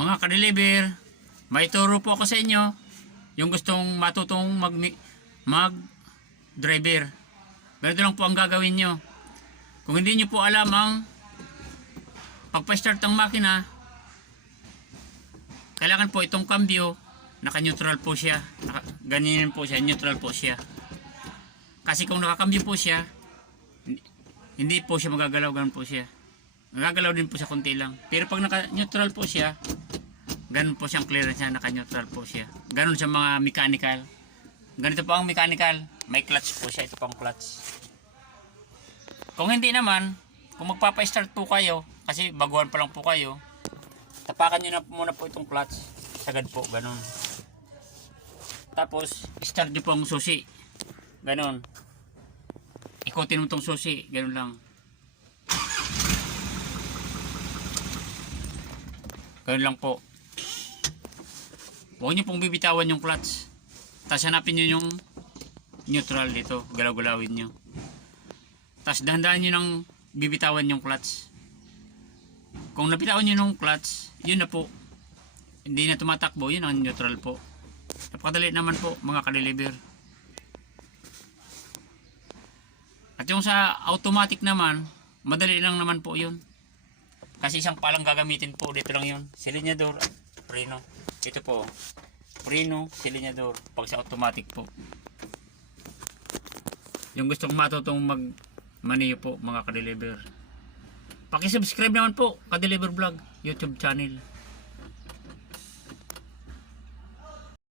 Mga ka-deliver, may turo po ako sa inyo. Yung gustong matutong mag-driver. Ganito lang po ang gagawin nyo. Kung hindi nyo po alam ang pagpa-start ng makina, kailangan po itong cambio, naka-neutral po siya. Ganyan po siya, neutral po siya. Kasi kung nakakambyo po siya, hindi po siya magagalaw, ganun po siya. Magagalaw din po siya konti lang. Pero pag naka-neutral po siya, ganun po siyang clearance niya, naka-neutral po siya. Ganun siya mga mechanical. Ganito po ang mechanical. May clutch po siya, ito pang clutch. Kung hindi naman, kung magpapa-start po kayo, kasi baguhan pa lang po kayo, tapakan nyo na muna po itong clutch. Sagad po, ganun. Tapos, start nyo po ang susi. Ganun. Ikutin mo itong susi, ganun lang. Ganun lang po. Huwag nyo pong bibitawan yung clutch. Tapos hanapin nyo yung neutral dito. Galaw-galawin nyo. Tapos dahan-dahan nyo nang bibitawan yung clutch. Kung nabitawan nyo yung clutch, yun na po. Hindi na tumatakbo, yun ang neutral po. Napakadali naman po mga ka-deliver. At yung sa automatic naman, madali lang naman po yun. Kasi isang palang gagamitin po, dito lang yun. Silinyador, preno. Ito po, preno, silinyador. Pag sa automatic po. Yung gustong matutong mag-maniyo po mga ka-deliver. Paki-subscribe naman po, ka-deliver vlog, YouTube channel.